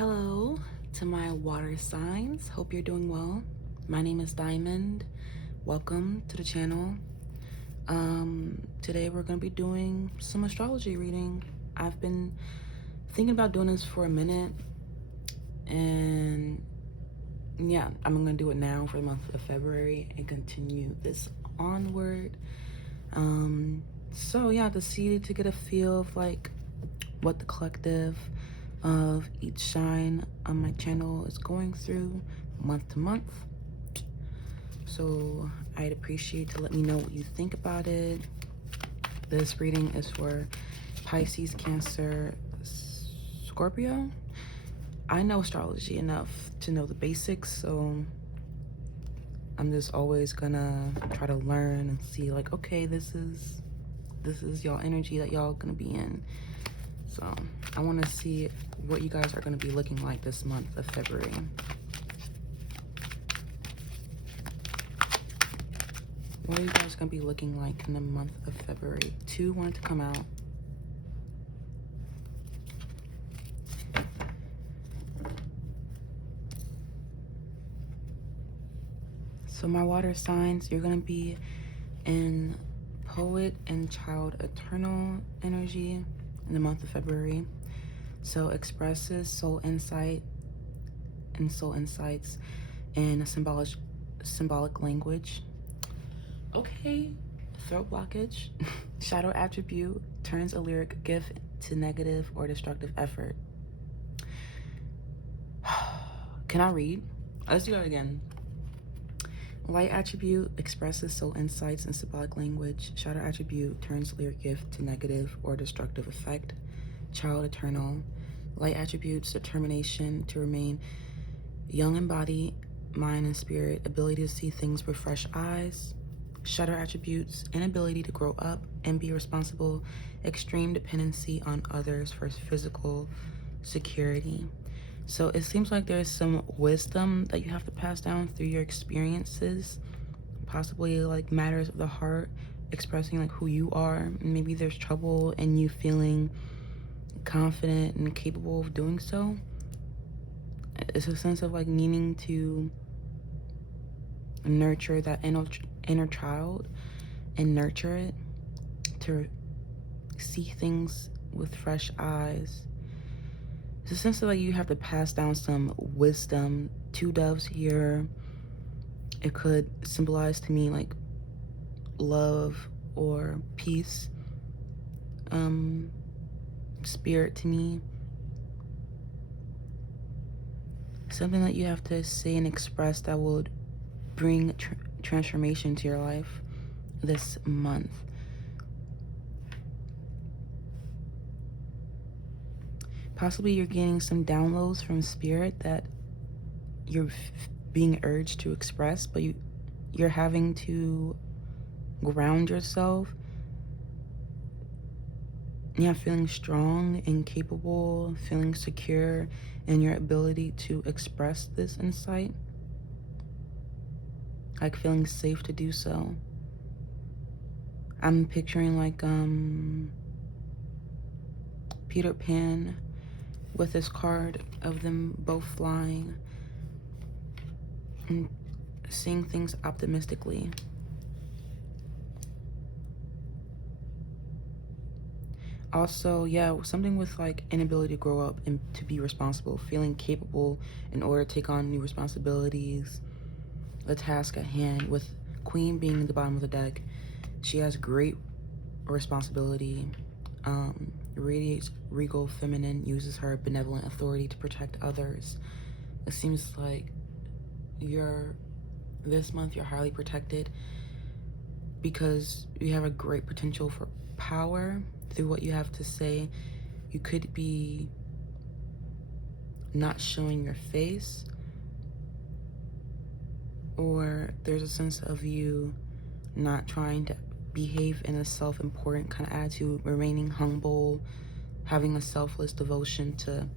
Hello to my water signs. Hope you're doing well. My name is Diamond. Welcome to the channel. Today we're going to be doing some astrology reading. I've been thinking about doing this for a minute, and yeah, I'm going to do it now for the month of February and continue this onward. So yeah, to get a feel of like what the collective of each sign on my channel is going through month to month. So I'd appreciate to let me know what you think about it. This reading is for Pisces, Cancer, Scorpio. I know astrology enough to know the basics, so I'm just always gonna try to learn and see like, okay, this is y'all energy that y'all gonna be in. So I want to see what you guys are going to be looking like this month of February. What are you guys going to be looking like in the month of February? 2 wanted to come out. So my water signs, you're going to be in poet and child eternal energy in the month of February. So expresses soul insight and soul insights in a symbolic language. Okay, throat blockage. Shadow attribute turns a lyric gift to negative or destructive effort. Can I read? Let's do that again. Light attribute expresses soul insights in symbolic language. Shadow attribute turns lyric gift to negative or destructive effect. Child eternal. Light attributes determination to remain young in body, mind, and spirit. Ability to see things with fresh eyes. Shadow attributes inability to grow up and be responsible. Extreme dependency on others for physical security. So it seems like there's some wisdom that you have to pass down through your experiences, possibly like matters of the heart, expressing like who you are. Maybe there's trouble in you feeling confident and capable of doing so. It's a sense of like needing to nurture that inner child and nurture it to see things with fresh eyes. It's a sense of like you have to pass down some wisdom. 2 doves here. It could symbolize to me like love or peace. Spirit to me. Something that you have to say and express that would bring transformation to your life this month. Possibly you're getting some downloads from spirit that you're being urged to express, but you're having to ground yourself. Yeah, feeling strong and capable, feeling secure in your ability to express this insight. Like feeling safe to do so. I'm picturing like Peter Pan with this card of them both flying and seeing things optimistically. Also, yeah, something with like inability to grow up and to be responsible, feeling capable in order to take on new responsibilities, the task at hand, with Queen being at the bottom of the deck. She has great responsibility, radiates regal feminine, uses her benevolent authority to protect others. It seems like this month you're highly protected because you have a great potential for power through what you have to say. You could be not showing your face, or there's a sense of you not trying to behave in a self-important kind of attitude, remaining humble, having a selfless devotion to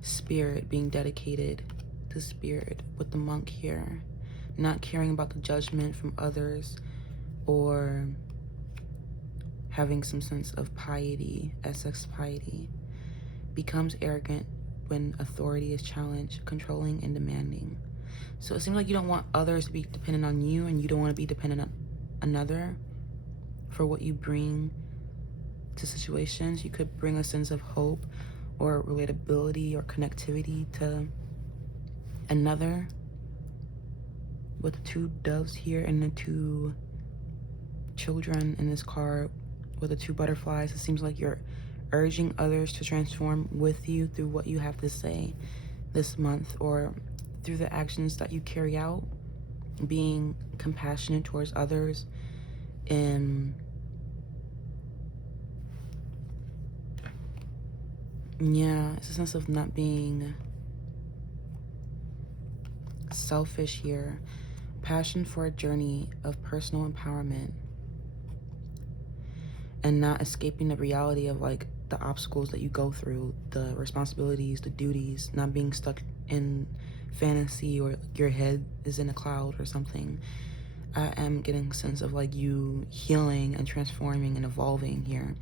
spirit, being dedicated to spirit with the monk here, not caring about the judgment from others, or having some sense of piety, Essex piety. Becomes arrogant when authority is challenged, controlling and demanding. So it seems like you don't want others to be dependent on you, and you don't want to be dependent on another for what you bring to situations. You could bring a sense of hope or relatability or connectivity to another. With the 2 doves here and the 2 children in this card, with the 2 butterflies, it seems like you're urging others to transform with you through what you have to say this month, or through the actions that you carry out, being compassionate towards others, and yeah, it's a sense of not being selfish here. Passion for a journey of personal empowerment, and not escaping the reality of like the obstacles that you go through, the responsibilities, the duties, not being stuck in fantasy or your head is in a cloud or something. I am getting a sense of like you healing and transforming and evolving here,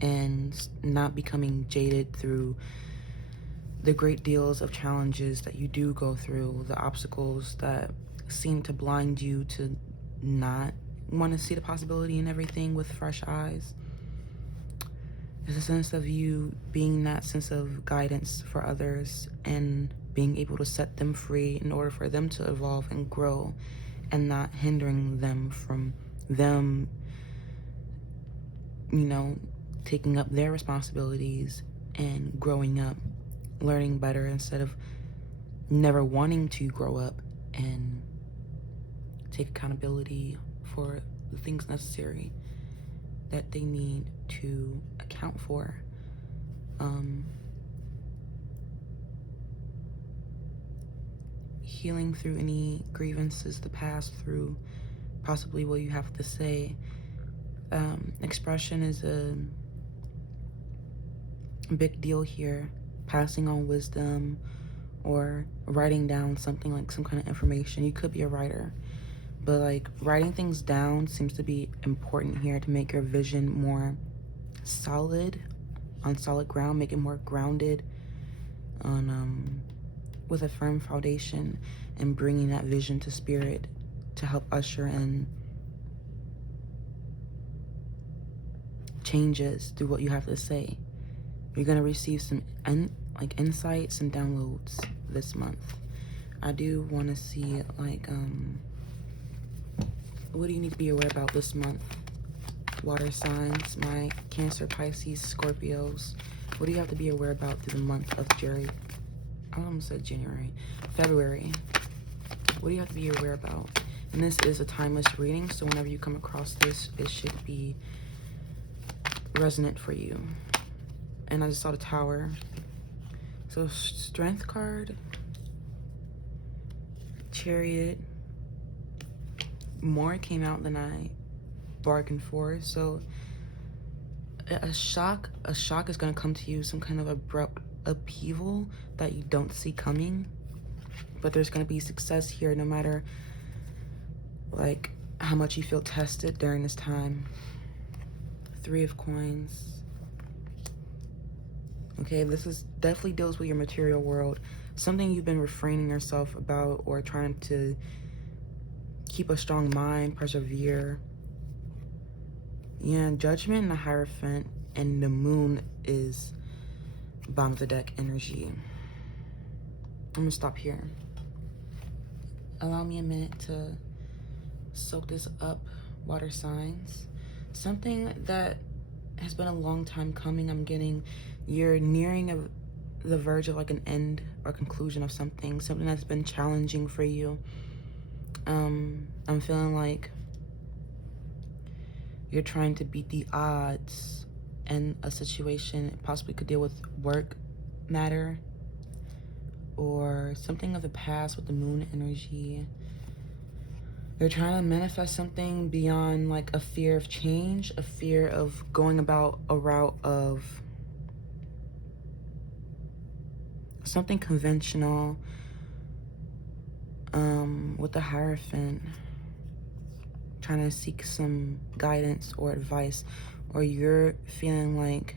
and not becoming jaded through the great deals of challenges that you do go through, the obstacles that seem to blind you to not want to see the possibility in everything with fresh eyes. There's a sense of you being that sense of guidance for others and being able to set them free in order for them to evolve and grow, and not hindering them from them, you know, taking up their responsibilities and growing up, learning better, instead of never wanting to grow up and take accountability for the things necessary that they need to account for. Healing through any grievances the past, through possibly what you have to say. Expression is a big deal here. Passing on wisdom or writing down something, like some kind of information. You could be a writer, but like writing things down seems to be important here to make your vision more solid, on solid ground, make it more grounded on with a firm foundation, and bringing that vision to spirit to help usher in changes through what you have to say. You're gonna receive some insights and downloads this month. I do want to see like what do you need to be aware about this month? Water signs, my Cancer, Pisces, Scorpios. What do you have to be aware about through the month of January? I almost said January. February. What do you have to be aware about? And this is a timeless reading, so whenever you come across this, it should be resonant for you. And I just saw the Tower. So Strength card, Chariot. More came out than I bargained for. So a shock is going to come to you, some kind of abrupt upheaval that you don't see coming, but there's going to be success here no matter like how much you feel tested during this time. 3 of Coins. Okay, this is definitely deals with your material world, something you've been refraining yourself about, or trying to keep a strong mind, persevere. Yeah, Judgment and the Hierophant, and the Moon is bottom of the deck energy. I'm gonna stop here. Allow me a minute to soak this up, water signs. Something that has been a long time coming. I'm getting you're nearing the verge of like an end or conclusion of something that's been challenging for you. I'm feeling like you're trying to beat the odds in a situation. It possibly could deal with work matter or something of the past with the Moon energy. You're trying to manifest something beyond like a fear of change, a fear of going about a route of something conventional. With the Hierophant, trying to seek some guidance or advice, or you're feeling like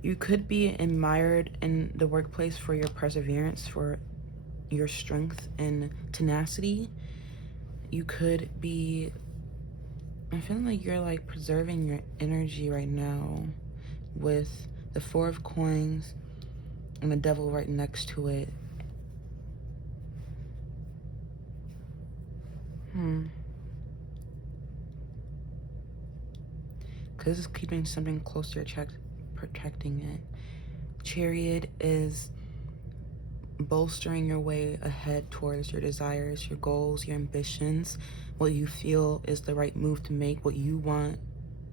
You could be admired in the workplace for your perseverance, for your strength and tenacity. You could be, I'm feeling like you're like preserving your energy right now with the Four of Coins and the Devil right next to it. Because it's keeping something close to your chest, protecting it. Chariot is bolstering your way ahead towards your desires, your goals, your ambitions, what you feel is the right move to make, what you want,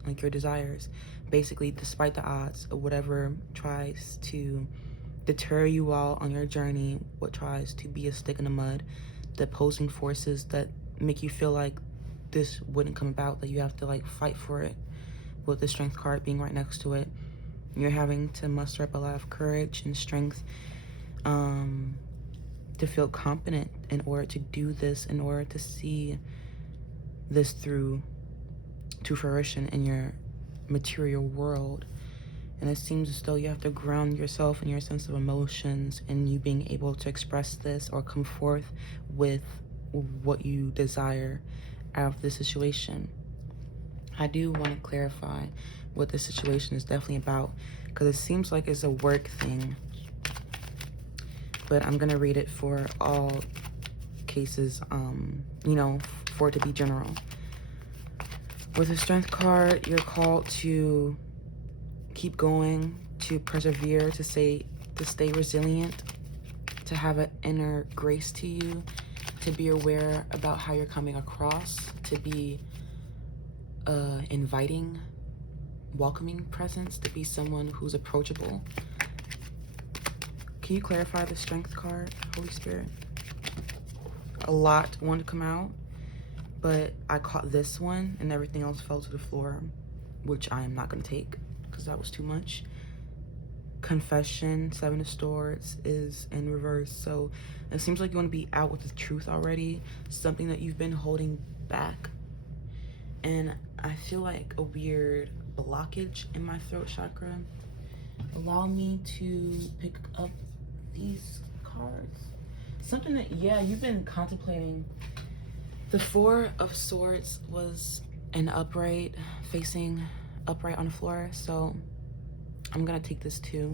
like your desires. Basically, despite the odds of whatever tries to deter you all on your journey, what tries to be a stick in the mud, the opposing forces that make you feel like this wouldn't come about, that you have to like fight for it, with the Strength card being right next to it. You're having to muster up a lot of courage and strength to feel confident in order to do this, in order to see this through to fruition in your material world. And it seems as though you have to ground yourself in your sense of emotions and you being able to express this or come forth with what you desire out of the situation. I do want to clarify what this situation is definitely about, because it seems like it's a work thing, but I'm going to read it for all cases, you know, for it to be general. With the Strength card, you're called to keep going, to persevere, to stay resilient, to have an inner grace to you, to be aware about how you're coming across, to be inviting, welcoming presence, to be someone who's approachable. Can you clarify the Strength card, Holy Spirit? A lot wanted to come out, but I caught this one and everything else fell to the floor, which I am not going to take because that was too much. Confession, Seven of Swords is in reverse. So it seems like you want to be out with the truth already, something that you've been holding back. And I feel like a weird blockage in my throat chakra. Allow me to pick up these cards. Something that, yeah, you've been contemplating. The Four of Swords was an upright, facing upright on the floor. So I'm gonna take this too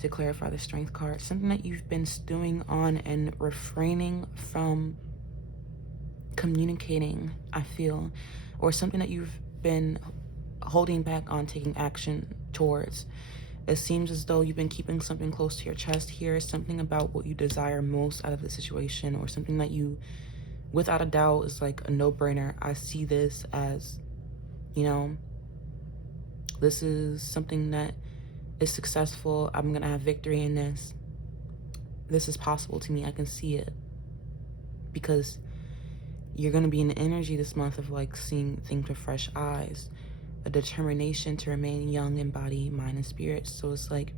to clarify the Strength card. Something that you've been stewing on and refraining from communicating, I feel, or something that you've been holding back on taking action towards. It seems as though you've been keeping something close to your chest here, something about what you desire most out of the situation, or something that you, without a doubt, is like a no-brainer. I see this as, you know, this is something that is successful. I'm gonna have victory in this. This is possible to me. I can see it. Because you're gonna be in the energy this month of like seeing things with fresh eyes, a determination to remain young in body, mind, and spirit. So it's like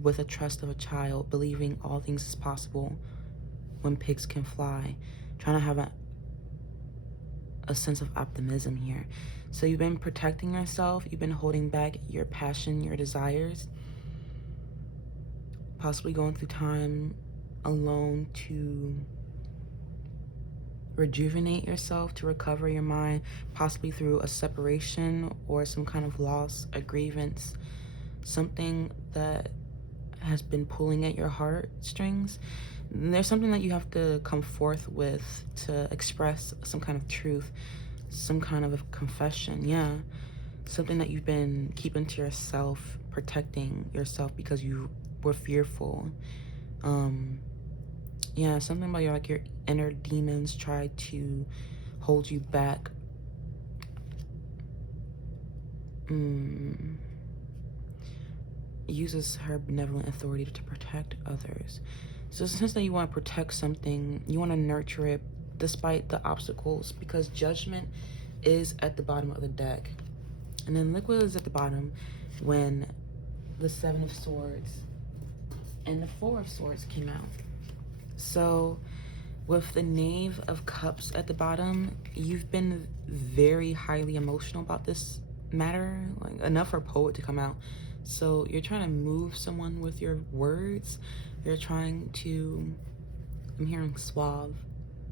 with a trust of a child, believing all things is possible when pigs can fly, trying to have a sense of optimism here. So you've been protecting yourself, you've been holding back your passion, your desires, possibly going through time alone to rejuvenate yourself, to recover your mind, possibly through a separation or some kind of loss, a grievance, something that has been pulling at your heartstrings. There's something that you have to come forth with to express some kind of truth, some kind of a confession, yeah. Something that you've been keeping to yourself, protecting yourself because you were fearful. Yeah, something about your inner demons try to hold you back. Uses her benevolent authority to protect others. So it's a sense that you want to protect something, you want to nurture it despite the obstacles, because Judgment is at the bottom of the deck. And then Liquid is at the bottom when the Seven of Swords and the Four of Swords came out. So with the Knave of Cups at the bottom, you've been very highly emotional about this matter, like enough for a poet to come out. So you're trying to move someone with your words. You're trying to, I'm hearing suave.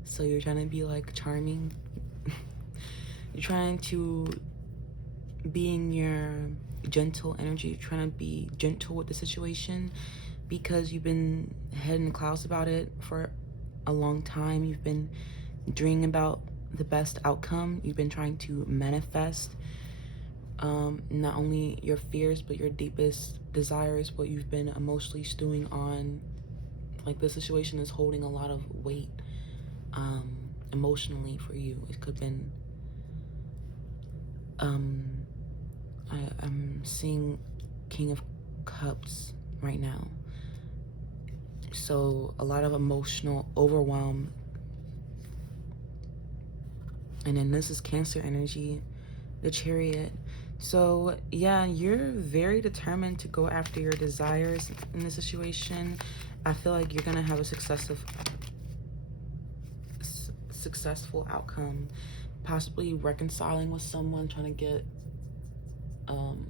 So you're trying to be like charming. You're trying to be in your gentle energy. You're trying to be gentle with the situation because you've been head in the clouds about it for a long time. You've been dreaming about the best outcome. You've been trying to manifest not only your fears but your deepest desires, but you've been emotionally stewing on. Like, the situation is holding a lot of weight emotionally for you. It could have been I'm seeing King of Cups right now. So a lot of emotional overwhelm. And then this is Cancer energy, the Chariot. So yeah, you're very determined to go after your desires in this situation. I feel like you're gonna have a successful outcome, possibly reconciling with someone, trying to get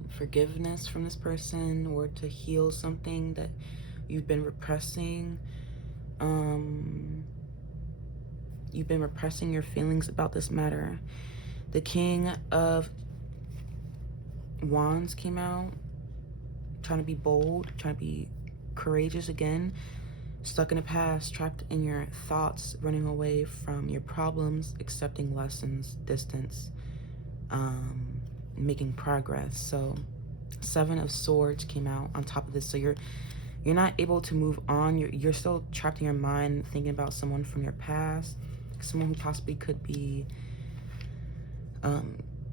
forgiveness from this person, or to heal something that you've been repressing. You've been repressing your feelings about this matter. The King of Wands came out, trying to be bold, trying to be courageous again. Stuck in the past, trapped in your thoughts, running away from your problems, accepting lessons, distance, making progress. So 7 of Swords came out on top of this. So you're not able to move on. You're still trapped in your mind, thinking about someone from your past, someone who possibly could be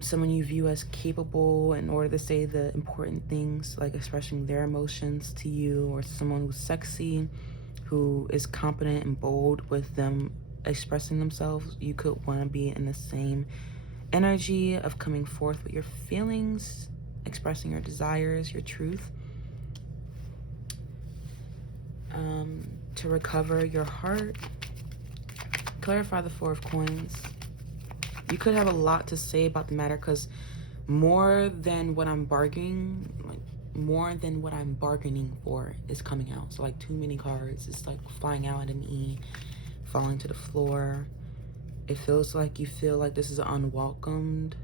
someone you view as capable in order to say the important things, like expressing their emotions to you, or someone who's sexy, who is confident and bold with them expressing themselves. You could want to be in the same energy of coming forth with your feelings, expressing your desires, your truth. To recover your heart, clarify the 4 of Coins. You could have a lot to say about the matter, because more than what I'm bargaining for is coming out. So like too many cards. It's like flying out at an E, falling to the floor. It feels like you feel like this is unwelcomed.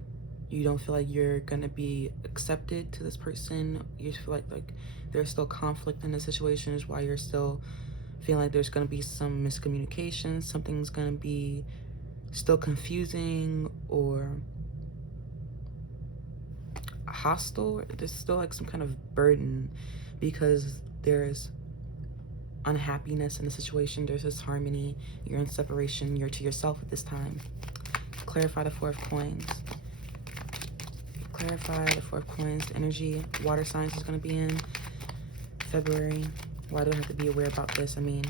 You don't feel like you're gonna be accepted to this person. You feel like there's still conflict in the situation, is why you're still feeling like there's gonna be some miscommunication. Something's gonna be still confusing or hostile. There's still like some kind of burden because there's unhappiness in the situation. There's disharmony. You're in separation. You're to yourself at this time. Clarify the 4 of Coins. Clarify the 4 of Coins. The energy water signs is going to be in February. Why do I have to be aware about this? I mean,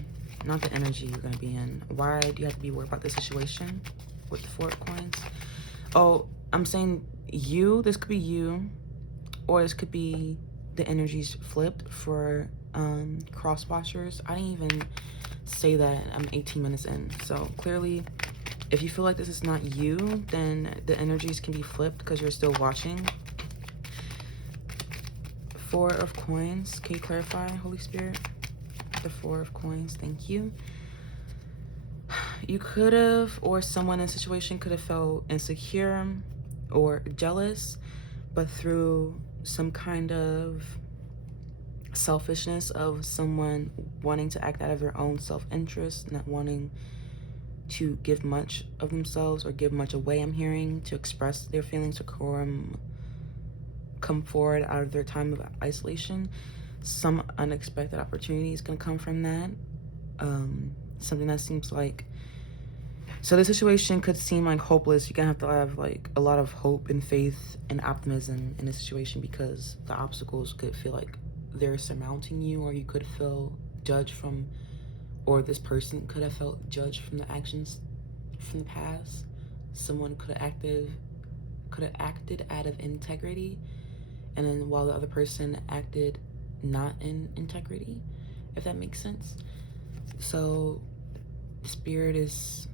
not the energy you're going to be in. Why do you have to be aware about this situation with the 4 of Coins? Oh, I'm saying you. This could be you, or this could be the energies flipped for cross watchers. I didn't even say that. I'm 18 minutes in. So clearly, if you feel like this is not you, then the energies can be flipped because you're still watching. 4 of Coins. Can you clarify, Holy Spirit? The 4 of Coins. Thank you. You could have, or someone in a situation could have felt insecure or jealous, but through some kind of selfishness of someone wanting to act out of their own self-interest, not wanting to give much of themselves or give much away, I'm hearing, to express their feelings, to come forward out of their time of isolation. Some unexpected opportunity is going to come from that. Something that seems like, so the situation could seem like hopeless. You're gonna have to have like a lot of hope and faith and optimism in this situation, because the obstacles could feel like they're surmounting you, or you could feel judged from, or this person could have felt judged from the actions from the past. Someone could have acted out of integrity, and then while the other person acted not in integrity, if that makes sense. So Spirit is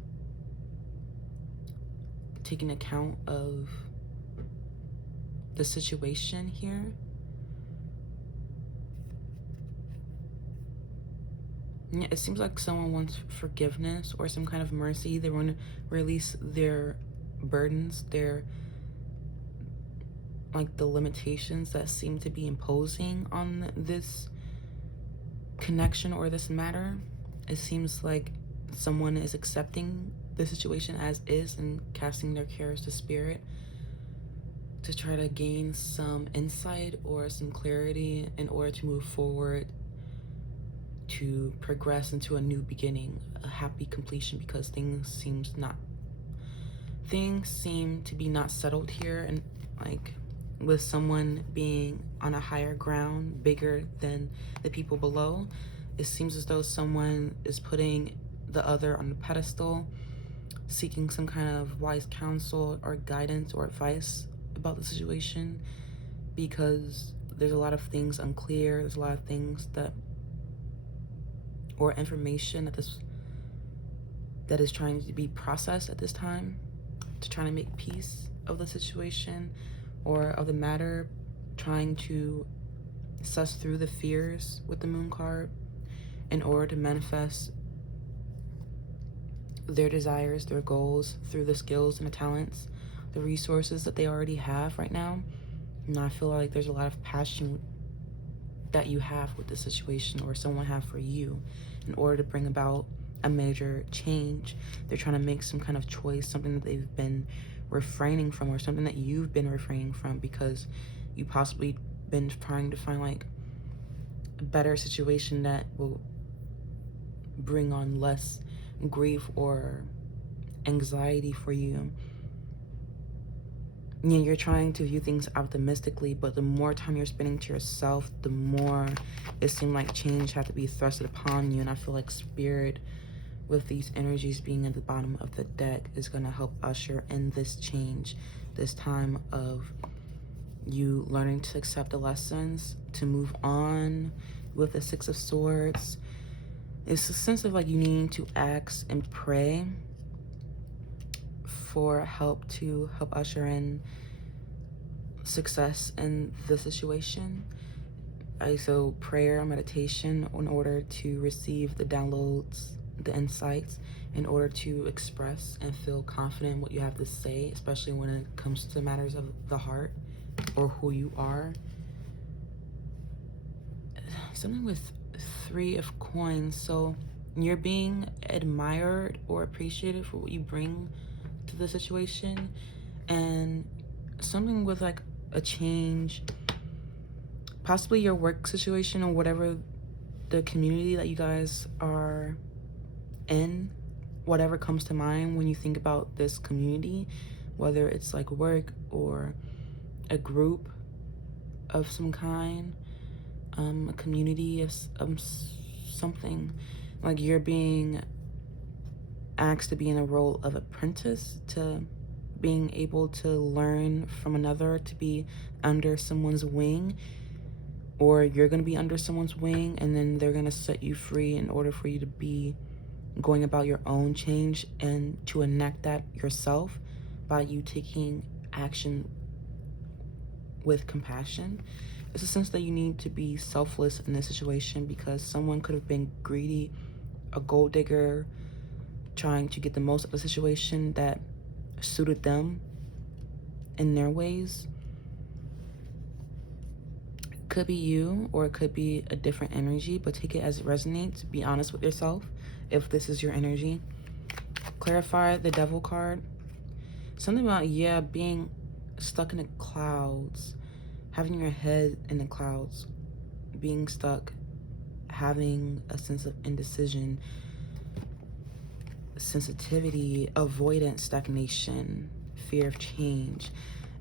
taking account of the situation here. Yeah, it seems like someone wants forgiveness or some kind of mercy. They want to release their burdens, their, like, the limitations that seem to be imposing on this connection or this matter. It seems like someone is accepting the situation as is and casting their cares to spirit to try to gain some insight or some clarity in order to move forward, to progress into a new beginning, a happy completion, because things seem to be not settled here. And like, with someone being on a higher ground, bigger than the people below, it seems as though someone is putting the other on the pedestal, seeking some kind of wise counsel or guidance or advice about the situation, because there's a lot of things unclear. There's a lot of things or information that is trying to be processed at this time, to try to make peace of the situation or of the matter, trying to suss through the fears with the moon card in order to manifest their desires, their goals through the skills and the talents, the resources that they already have right now. And I feel like there's a lot of passion that you have with the situation, or someone have for you, in order to bring about a major change. They're trying to make some kind of choice, something that they've been refraining from, or something that you've been refraining from because you possibly been trying to find like a better situation that will bring on less grief or anxiety for you. Yeah, you're trying to view things optimistically, but the more time you're spending to yourself, the more it seems like change has to be thrusted upon you. And I feel like spirit, with these energies being at the bottom of the deck, is going to help usher in this change, this time of you learning to accept the lessons, to move on. With the Six of Swords, it's a sense of like you needing to ask and pray for help to help usher in success in the situation. So prayer, meditation, in order to receive the downloads, the insights, in order to express and feel confident in what you have to say, especially when it comes to matters of the heart or who you are. Something with Three of Coins. So you're being admired or appreciated for what you bring to the situation, and something with like a change, possibly your work situation or whatever the community that you guys are in, whatever comes to mind when you think about this community, whether it's like work or a group of some kind, a community of something. Like you're being asked to be in a role of apprentice, to being able to learn from another, to be under someone's wing, or you're going to be under someone's wing and then they're going to set you free in order for you to be going about your own change and to enact that yourself by you taking action with compassion. It's a sense that you need to be selfless in this situation, because someone could have been greedy, a gold digger, trying to get the most of the situation that suited them in their ways. It could be you, or it could be a different energy, but take it as it resonates. Be honest with yourself if this is your energy. Clarify the Devil card. Something about, yeah, being stuck in the clouds, having your head in the clouds, being stuck, having a sense of indecision, sensitivity, avoidance, stagnation, fear of change.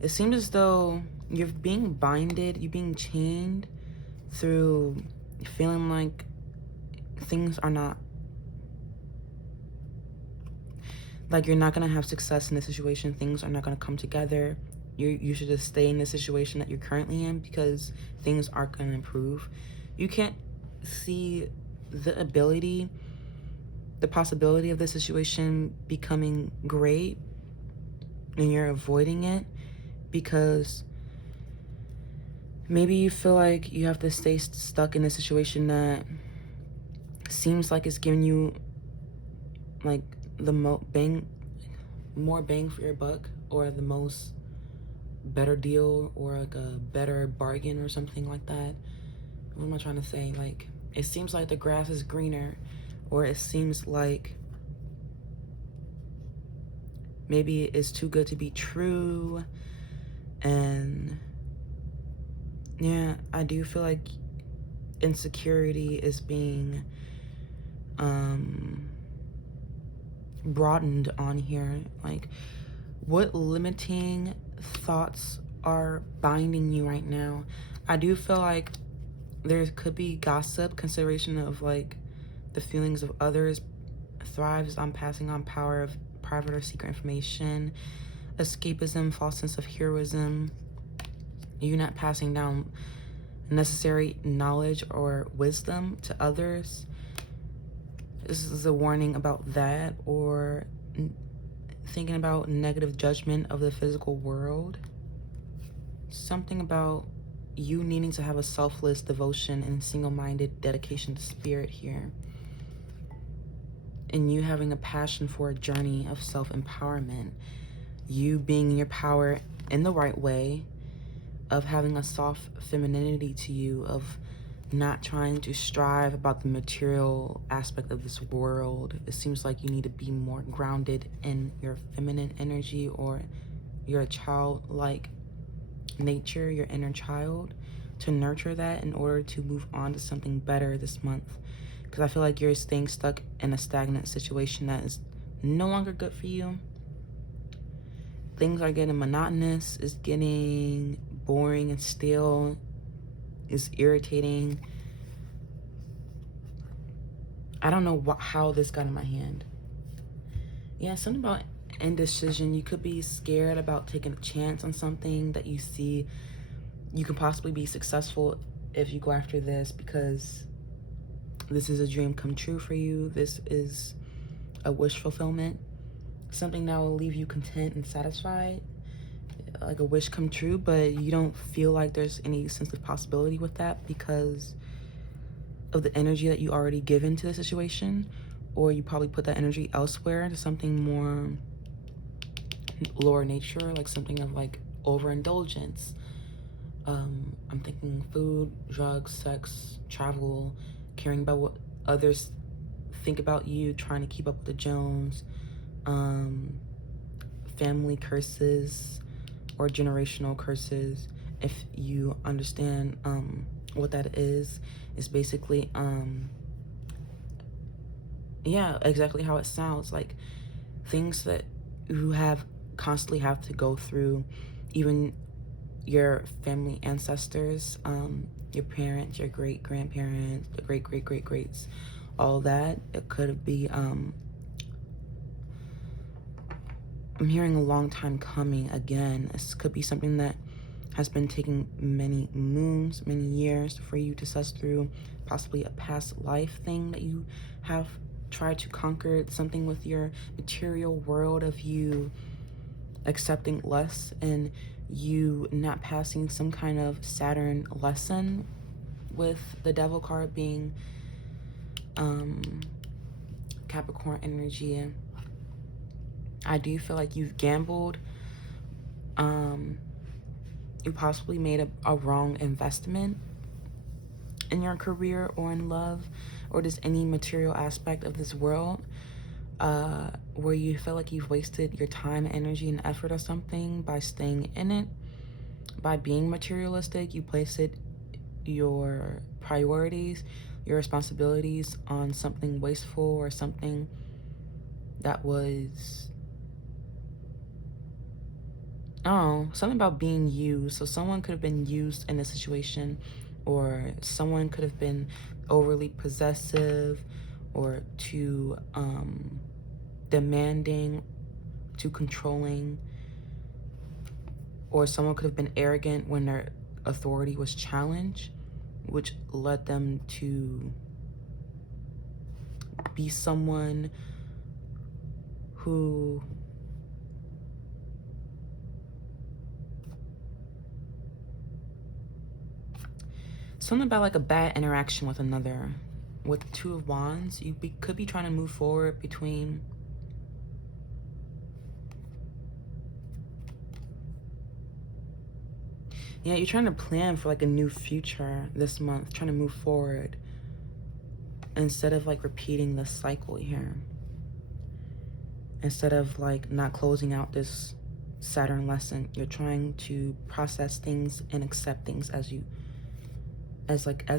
It seems as though you're being binded, you're being chained through feeling like things are not, like you're not going to have success in this situation, things are not going to come together. You should just stay in the situation that you're currently in, because things aren't going to improve. You can't see the ability, the possibility of the situation becoming great, and you're avoiding it because Maybe you feel like you have to stay stuck in a situation that seems like it's giving you like the more bang for your buck, or the most better deal, or like a better bargain or something like that. What am I trying to say? Like, it seems like the grass is greener, or it seems like maybe it's too good to be true. And yeah, I do feel like insecurity is being broadened on here. Like, what limiting thoughts are binding you right now? I do feel like there could be gossip, consideration of like the feelings of others, thrives on passing on power of private or secret information, escapism, false sense of heroism, you not passing down necessary knowledge or wisdom to others. This is a warning about that, or thinking about negative judgment of the physical world. Something about you needing to have a selfless devotion and single-minded dedication to spirit here. And you having a passion for a journey of self-empowerment. You being in your power in the right way, of having a soft femininity to you, of not trying to strive about the material aspect of this world. It seems like you need to be more grounded in your feminine energy, or your childlike nature, your inner child, to nurture that in order to move on to something better this month. Because I feel like you're staying stuck in a stagnant situation that is no longer good for you. Things are getting monotonous, it's getting boring and stale, it's irritating. I don't know how this got in my hand. Yeah, something about indecision. You could be scared about taking a chance on something that you see you can possibly be successful if you go after this, because this is a dream come true for you. This is a wish fulfillment, something that will leave you content and satisfied, like a wish come true, but you don't feel like there's any sense of possibility with that because of the energy that you already given to the situation, or you probably put that energy elsewhere to something more lower nature, like something of like overindulgence. I'm thinking food, drugs, sex, travel, caring about what others think about you, trying to keep up with the Jones, family curses or generational curses. If you understand what that is basically yeah, exactly how it sounds, like things that you have constantly have to go through, even your family ancestors, your parents, your great grandparents, the great greats, all that. It could be I'm hearing a long time coming again. This could be something that has been taking many moons, many years for you to suss through, possibly a past life thing that you have tried to conquer, something with your material world of you accepting less and you not passing some kind of Saturn lesson, with the Devil card being Capricorn energy. I do feel like you've gambled. You possibly made a wrong investment in your career or in love, or just any material aspect of this world, where you feel like you've wasted your time, energy, and effort or something by staying in it. By being materialistic, you place your priorities, your responsibilities on something wasteful, or something that was, oh, something about being used. So someone could have been used in a situation, or someone could have been overly possessive, or too demanding, too controlling, or someone could have been arrogant when their authority was challenged, which led them to be someone who something about like a bad interaction with another. With the Two of Wands, you could be trying to move forward between you're trying to plan for like a new future this month, trying to move forward instead of like repeating the cycle here. Instead of like not closing out this Saturn lesson, you're trying to process things and accept things as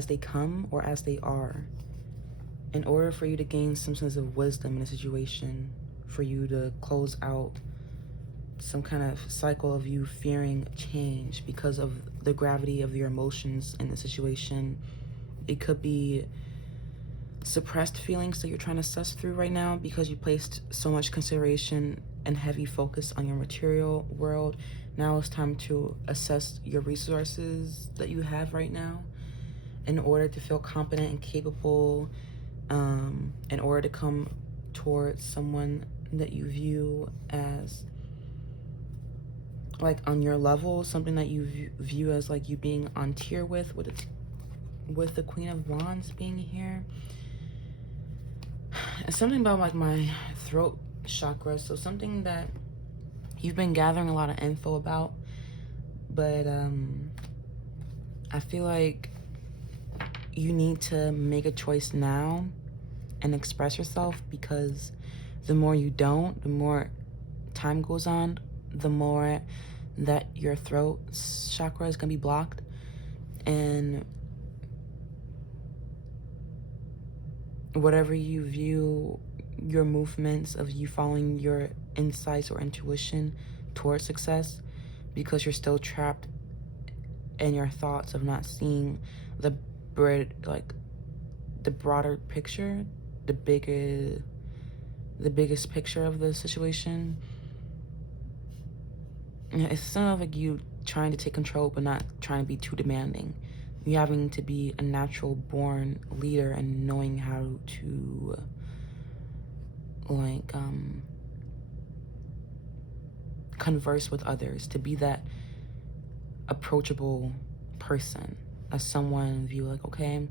they come or as they are, in order for you to gain some sense of wisdom in a situation, for you to close out some kind of cycle of you fearing change because of the gravity of your emotions in the situation. It could be suppressed feelings that you're trying to suss through right now because you placed so much consideration and heavy focus on your material world. Now it's time to assess your resources that you have right now in order to feel competent and capable, in order to come towards someone that you view as like on your level, something that you view as like you being on tier with the Queen of Wands being here. It's something about like my throat chakra, so something that you've been gathering a lot of info about, but I feel like you need to make a choice now and express yourself, because the more you don't, the more time goes on, the more that your throat chakra is gonna be blocked. And whatever you view your movements of you following your insights or intuition towards success, because you're still trapped in your thoughts of not seeing the broader picture, the biggest picture of the situation. It's sort of like you trying to take control but not trying to be too demanding. You having to be a natural born leader and knowing how to like converse with others, to be that approachable person, as someone view like, okay,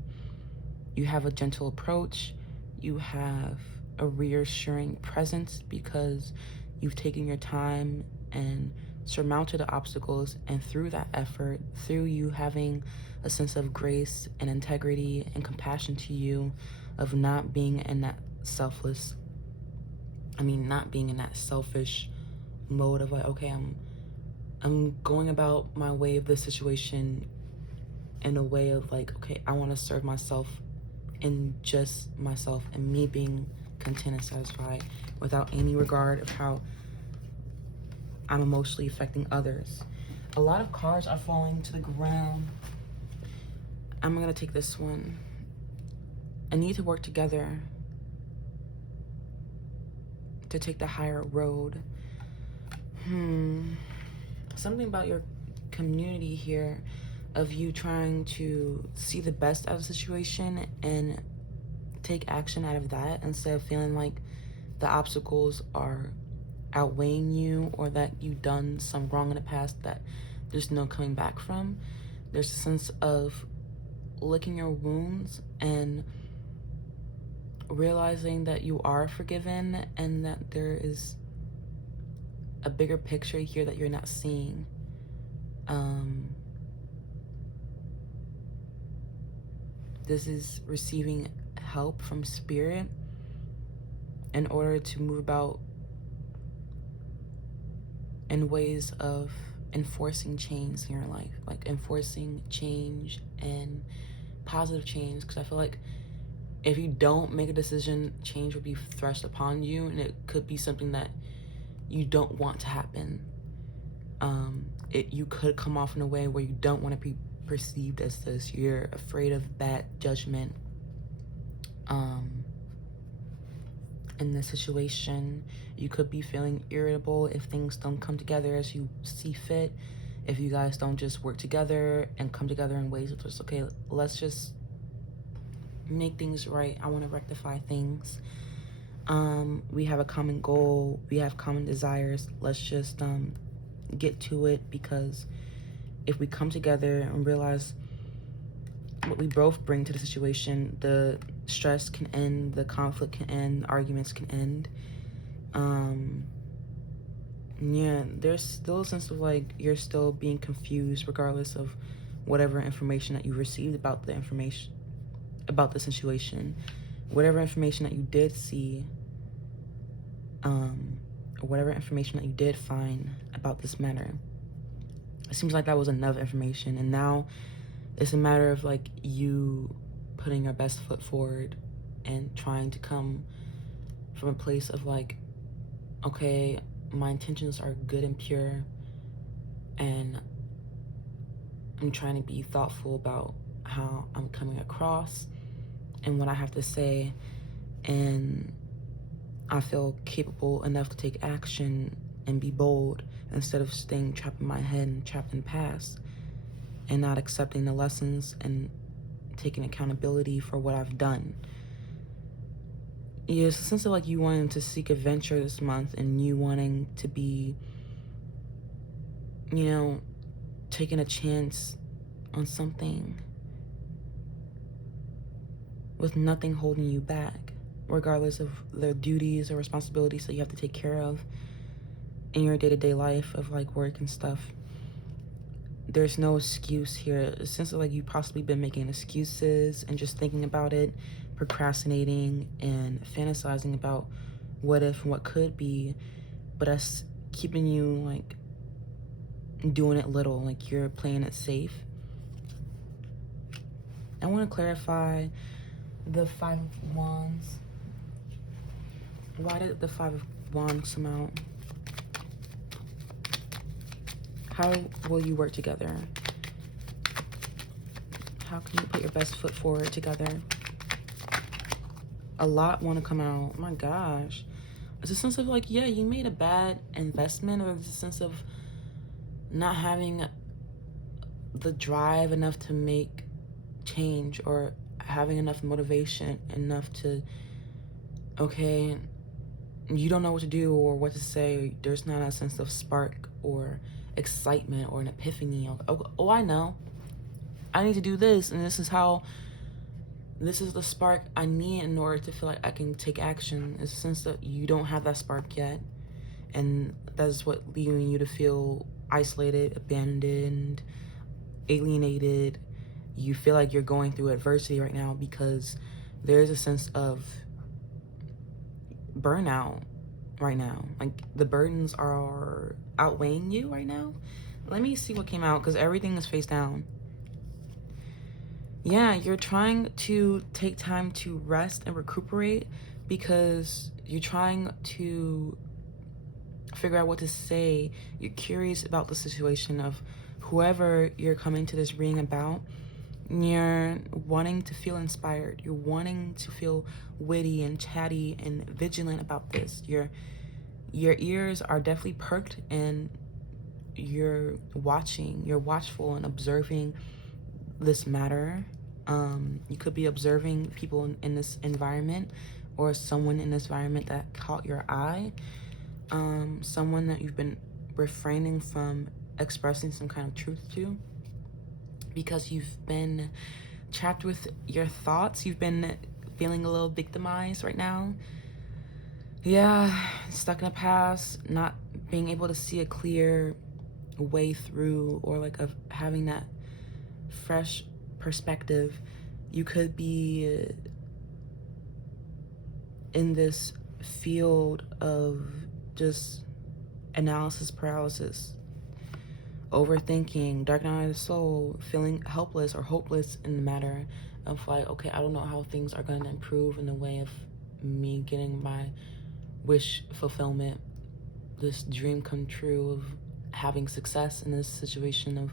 you have a gentle approach, you have a reassuring presence because you've taken your time and surmounted the obstacles, and through that effort, through you having a sense of grace and integrity and compassion to you, of not being in that not being in that selfish mode of like, okay, I'm going about my way of the situation in a way of like, okay, I want to serve myself and just myself, and me being content and satisfied without any regard of how I'm emotionally affecting others. A lot of cards are falling to the ground. I'm gonna take this one. I need to work together to take the higher road. Something about your community here, of you trying to see the best out of the situation and take action out of that, instead of feeling like the obstacles are outweighing you, or that you've done some wrong in the past that there's no coming back from. There's a sense of licking your wounds and realizing that you are forgiven, and that there is a bigger picture here that you're not seeing. This is receiving help from spirit in order to move about in ways of enforcing change in your life, like enforcing change and positive change. Because I feel like if you don't make a decision, change will be thrust upon you, and it could be something that you don't want to happen. You could come off in a way where you don't want to be perceived as this. You're afraid of bad judgment in this situation. You could be feeling irritable if things don't come together as you see fit, if you guys don't just work together and come together in ways that just, okay, let's just make things right. I want to rectify things. We have a common goal, we have common desires. Let's just get to it, because if we come together and realize what we both bring to the situation. The stress can end, the conflict can end, arguments can end. Yeah, there's still a sense of like you're still being confused regardless of whatever information that you received about the information, about the situation. Whatever information that you did see, or whatever information that you did find about this matter, it seems like that was enough information, and now it's a matter of like you putting your best foot forward and trying to come from a place of like, okay, my intentions are good and pure, and I'm trying to be thoughtful about how I'm coming across and what I have to say, and I feel capable enough to take action and be bold instead of staying trapped in my head and trapped in the past and not accepting the lessons and taking accountability for what I've done. Yeah, it's a sense of like you wanting to seek adventure this month and you wanting to be, you know, taking a chance on something with nothing holding you back, regardless of the duties or responsibilities that you have to take care of in your day-to-day life of like work and stuff. There's no excuse here. It's sense of like you possibly been making excuses and just thinking about it, procrastinating and fantasizing about what if and what could be, but that's keeping you like doing it little, like you're playing it safe. I want to clarify the Five of Wands. Why did the Five of Wands come out? How will you work together? How can you put your best foot forward together? A lot want to come out. Oh my gosh. It's a sense of like, yeah, you made a bad investment, or it's a sense of not having the drive enough to make change, or having enough motivation enough to, okay, you don't know what to do or what to say. There's not a sense of spark or excitement or an epiphany of, oh, I know. I need to do this, and this is the spark I need in order to feel like I can take action. It's a sense that you don't have that spark yet, and that's what leaving you to feel isolated, abandoned, alienated. You feel like you're going through adversity right now because there's a sense of burnout right now. Like the burdens are outweighing you right now. Let me see what came out, because everything is face down. Yeah, you're trying to take time to rest and recuperate because you're trying to figure out what to say. You're curious about the situation of whoever you're coming to this reading about. You're wanting to feel inspired. You're wanting to feel witty and chatty and vigilant about this. Your ears are definitely perked, and you're watching. You're watchful and observing this matter. You could be observing people in this environment, or someone in this environment that caught your eye. Someone that you've been refraining from expressing some kind of truth to, because you've been trapped with your thoughts. You've been feeling a little victimized right now. Yeah, stuck in the past, not being able to see a clear way through, or like of having that fresh perspective. You could be in this field of just analysis paralysis, overthinking, dark night of the soul, feeling helpless or hopeless in the matter of like, okay, I don't know how things are going to improve in the way of me getting my wish fulfillment, this dream come true of having success in this situation of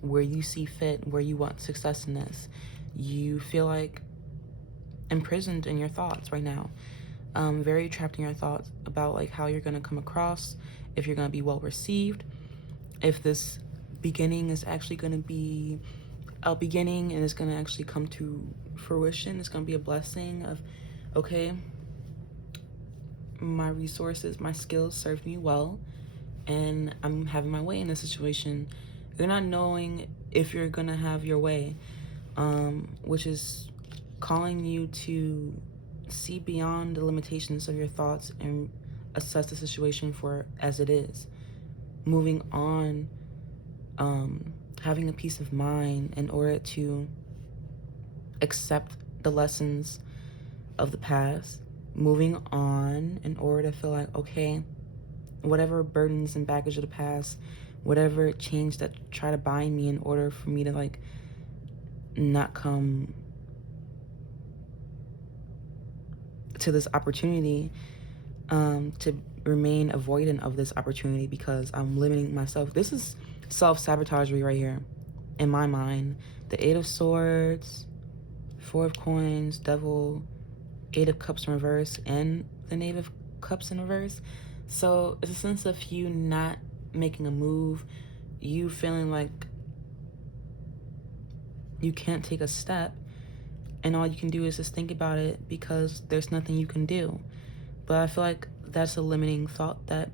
where you see fit, where you want success in this. You feel like imprisoned in your thoughts right now, very trapped in your thoughts about like how you're going to come across, if you're going to be well received, if this beginning is actually going to be a beginning and it's going to actually come to fruition. It's going to be a blessing of, okay, my resources, my skills served me well, and I'm having my way in this situation. You're not knowing if you're going to have your way. which is calling you to see beyond the limitations of your thoughts and assess the situation for as it is. Moving on, having a peace of mind in order to accept the lessons of the past. Moving on in order to feel like, okay, whatever burdens and baggage of the past, whatever change that try to bind me in order for me to like not come to this opportunity, to remain avoidant of this opportunity because I'm limiting myself. This is self-sabotagery right here in my mind. The Eight of Swords, Four of Coins, Devil, Eight of Cups in reverse, and the Knave of Cups in reverse. So it's a sense of you not making a move, you feeling like you can't take a step, and all you can do is just think about it because there's nothing you can do. But I feel like that's a limiting thought that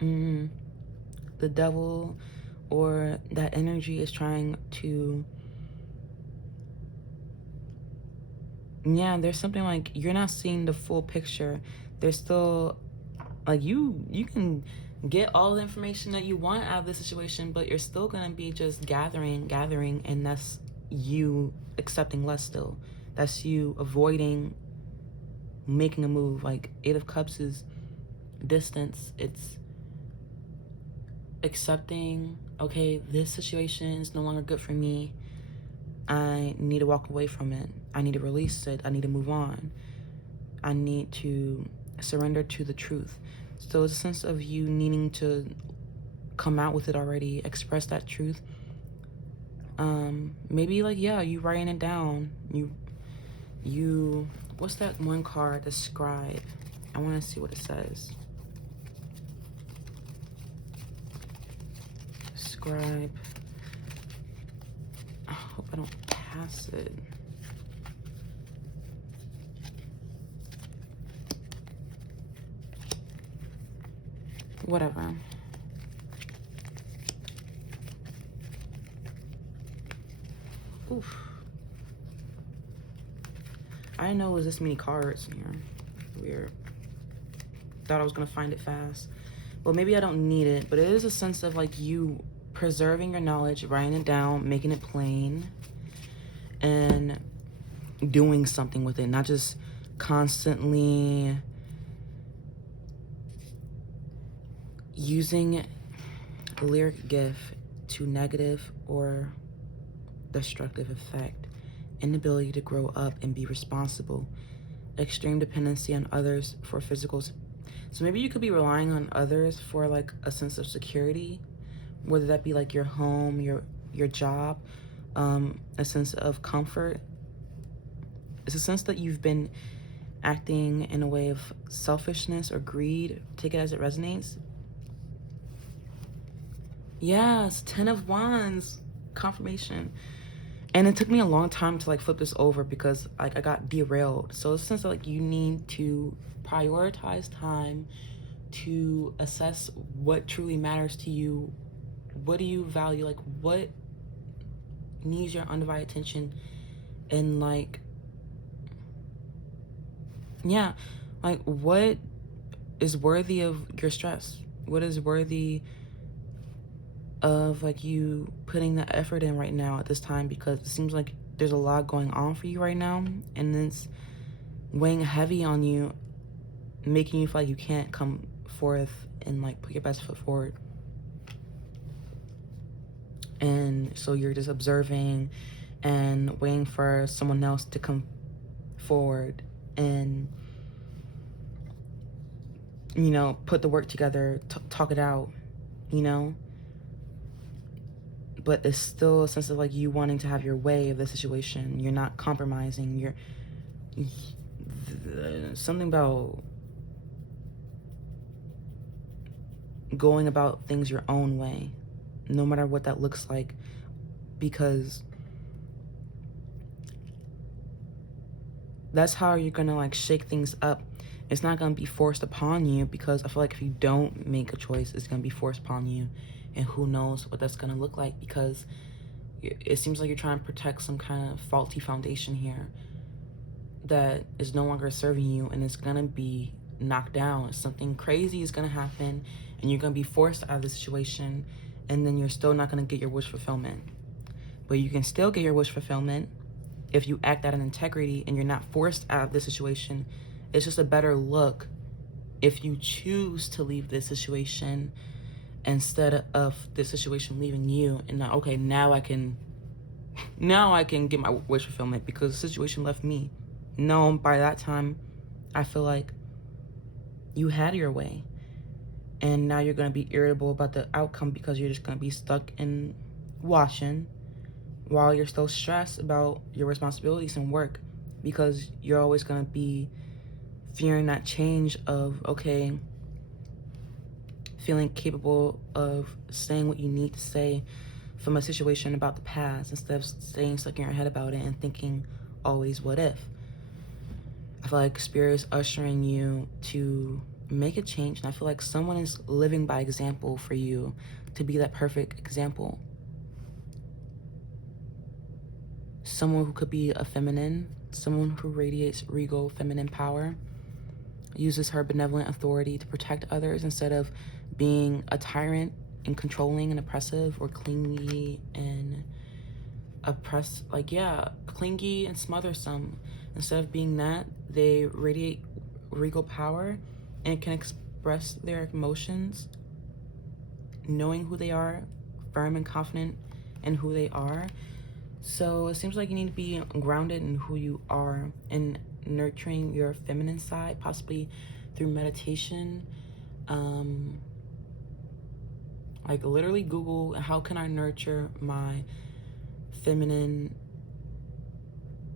the devil or that energy is trying to, yeah, there's something like you're not seeing the full picture. There's still like you can get all the information that you want out of the situation, but you're still gonna be just gathering, and that's you accepting less still. That's you avoiding making a move. Like Eight of Cups is distance. It's accepting, okay, this situation is no longer good for me. I need to walk away from it. I need to release it. I need to move on. I need to surrender to the truth. So it's a sense of you needing to come out with it already, express that truth. Maybe like, yeah, you writing it down. You, what's that one card, the Scribe? I want to see what it says. Scribe. I hope I don't pass it. Whatever. Oof. I didn't know it was this many cards in here. Weird. Thought I was gonna find it fast. Well, maybe I don't need it, but it is a sense of like you preserving your knowledge, writing it down, making it plain, and doing something with it, not just constantly using lyric gift to negative or destructive effect, inability to grow up and be responsible, extreme dependency on others for physical. So maybe you could be relying on others for like a sense of security, whether that be like your home, your job, a sense of comfort. It's a sense that you've been acting in a way of selfishness or greed. Take it as it resonates. Yes, 10 of Wands, confirmation. And it took me a long time to like flip this over because like I got derailed. So it's a sense that like you need to prioritize time to assess what truly matters to you. What do you value? Like what needs your undivided attention? And like, yeah, like what is worthy of your stress? What is worthy of like you putting the effort in right now at this time? Because it seems like there's a lot going on for you right now, and it's weighing heavy on you, making you feel like you can't come forth and like put your best foot forward. And so you're just observing and waiting for someone else to come forward and, you know, put the work together, talk it out, you know. But it's still a sense of like you wanting to have your way of the situation. You're not compromising. You're something about going about things your own way, no matter what that looks like, because that's how you're gonna like shake things up. It's not gonna be forced upon you, because I feel like if you don't make a choice, it's gonna be forced upon you, and who knows what that's gonna look like, because it seems like you're trying to protect some kind of faulty foundation here that is no longer serving you, and it's gonna be knocked down. Something crazy is gonna happen, and you're gonna be forced out of the situation, and then you're still not gonna get your wish fulfillment. But you can still get your wish fulfillment if you act out of integrity and you're not forced out of the situation. It's just a better look if you choose to leave this situation instead of the situation leaving you, and now, okay, now I can get my wish fulfillment because the situation left me. No, by that time, I feel like you had your way, and now you're gonna be irritable about the outcome because you're just gonna be stuck in watching while you're still stressed about your responsibilities and work, because you're always gonna be fearing that change of, okay, feeling capable of saying what you need to say from a situation about the past, instead of staying stuck in your head about it and thinking always what if. I feel like Spirit is ushering you to make a change, and I feel like someone is living by example for you to be that perfect example. Someone who could be a feminine, someone who radiates regal feminine power, uses her benevolent authority to protect others instead of being a tyrant and controlling and oppressive, or clingy and clingy and smothersome. Instead of being that, they radiate regal power and can express their emotions, knowing who they are, firm and confident in who they are. So it seems like you need to be grounded in who you are and nurturing your feminine side, possibly through meditation. Like literally Google, how can I nurture my feminine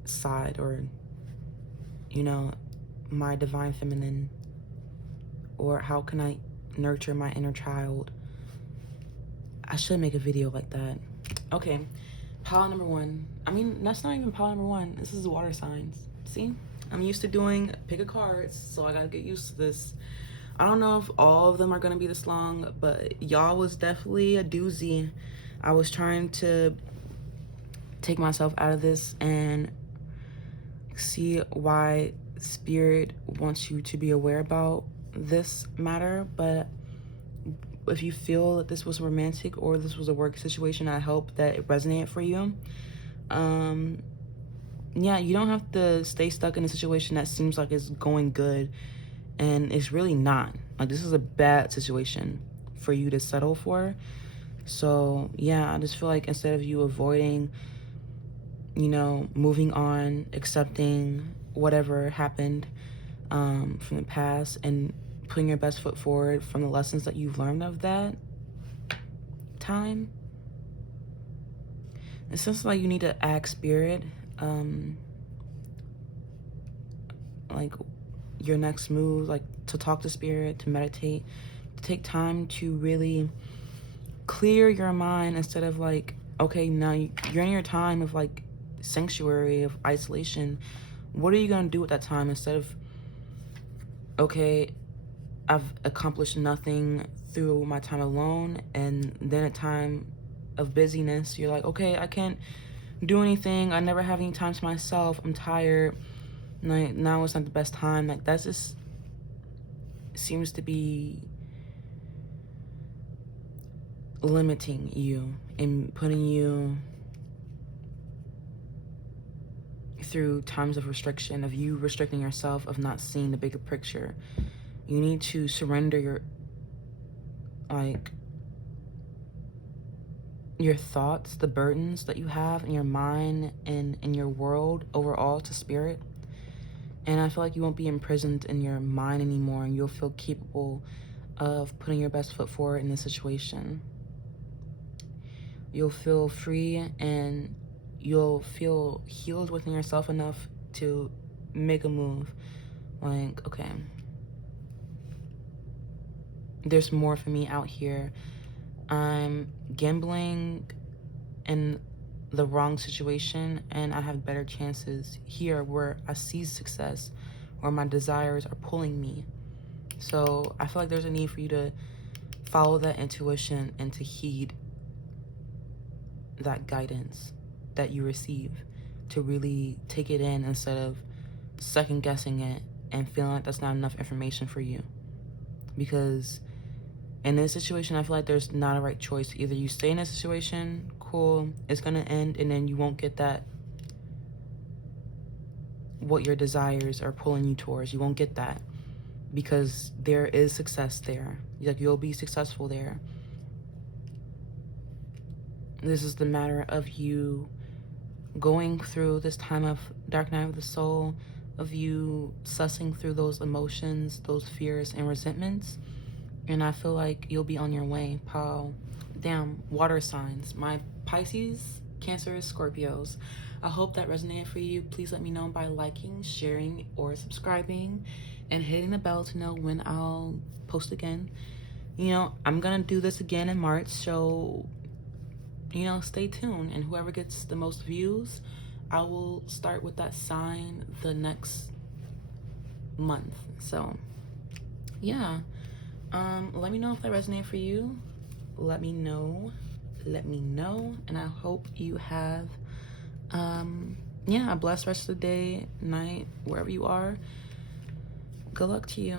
side, or, you know, my divine feminine, or how can I nurture my inner child. I should make a video like that. Okay, pile number one. I mean, that's not even pile number one. This is water signs. See, I'm used to doing pick a cards, so I gotta get used to this. I don't know if all of them are gonna be this long, but y'all was definitely a doozy. I was trying to take myself out of this and see why Spirit wants you to be aware about this matter. But if you feel that this was romantic or this was a work situation, I hope that it resonated for you. Yeah, you don't have to stay stuck in a situation that seems like it's going good and it's really not. Like, this is a bad situation for you to settle for. So yeah, I just feel like instead of you avoiding, you know, moving on, accepting whatever happened from the past, and putting your best foot forward from the lessons that you've learned of that time, it seems like you need to ask Spirit, like, your next move, like to talk to Spirit, to meditate, to take time to really clear your mind, instead of like, okay, now you're in your time of like sanctuary, of isolation. What are you gonna do with that time? Instead of, okay, I've accomplished nothing through my time alone, and then a time of busyness, you're like, okay, I can't do anything, I never have any time to myself, I'm tired, now it's not the best time. Like, that just seems to be limiting you and putting you through times of restriction, of you restricting yourself, of not seeing the bigger picture. You need to surrender your thoughts, the burdens that you have in your mind and in your world overall, to Spirit. And I feel like you won't be imprisoned in your mind anymore, and you'll feel capable of putting your best foot forward in this situation. You'll feel free, and you'll feel healed within yourself enough to make a move. Like, okay, there's more for me out here. I'm gambling in the wrong situation, and I have better chances here where I see success, where my desires are pulling me. So I feel like there's a need for you to follow that intuition and to heed that guidance that you receive, to really take it in instead of second guessing it and feeling like that's not enough information for you. Because in this situation, I feel like there's not a right choice. Either you stay in a situation, cool, it's gonna end, and then you won't get that, what your desires are pulling you towards. You won't get that because there is success there. Like, you'll be successful there. This is the matter of you going through this time of dark night of the soul, of you sussing through those emotions, those fears and resentments. And I feel like you'll be on your way, pal. Damn, water signs. My Pisces, Cancer, Scorpios. I hope that resonated for you. Please let me know by liking, sharing, or subscribing, and hitting the bell to know when I'll post again. You know, I'm gonna do this again in March, so, you know, stay tuned. And whoever gets the most views, I will start with that sign the next month. So, yeah. Let me know if that resonated for you. Let me know. And I hope you have, yeah, a blessed rest of the day, night, wherever you are. Good luck to you.